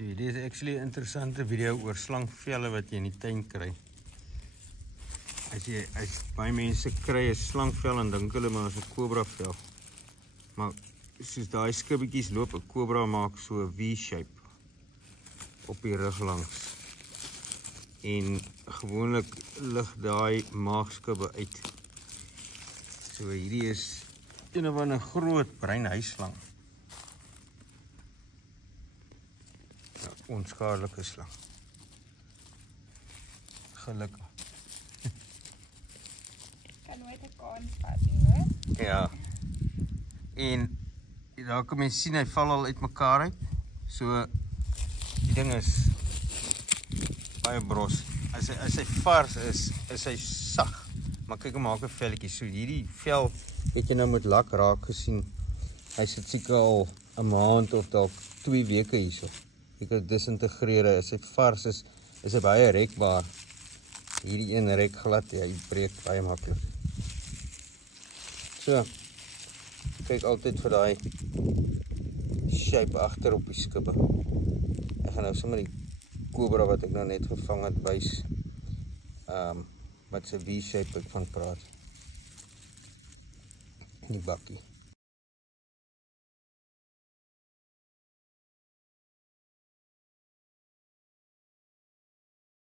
Dit is actually 'n interessante video oor slangvelle wat jy in die tuin kry. As baie mense kry 'n slangvel en dink hulle maar is 'n kobra vel. Maar soos daai skibbetjies loop, 'n kobra maak so 'n V-shape op die rug langs. En gewoonlik lig daai maagskibbe uit. So hierdie is een of ander groot bruin huisslang. Onskadelike slang. Gelukkig. Kan nooit 'n kans vat nie, hoor. Ja. En daar kan mens sien hy val al uitmekaar uit. So die ding is baie bros. As hy vars is hy sag. Maar kyk hom maak 'n velletjie. So hierdie vel het jy nou met lak raak gesien. Hy sit seker al 'n maand of dalk 2 weke hierso. Jy kan disintegreer. As hy vars is hy baie rekbaar. Hierdie een rek glad, hy breek baie maklik. So, kyk altyd vir daai shape agter op die skibbe. Ek gaan nou sommer die kobra wat ek nou net gevang het wys. Wat se V-shape ek van praat. In die bakkie.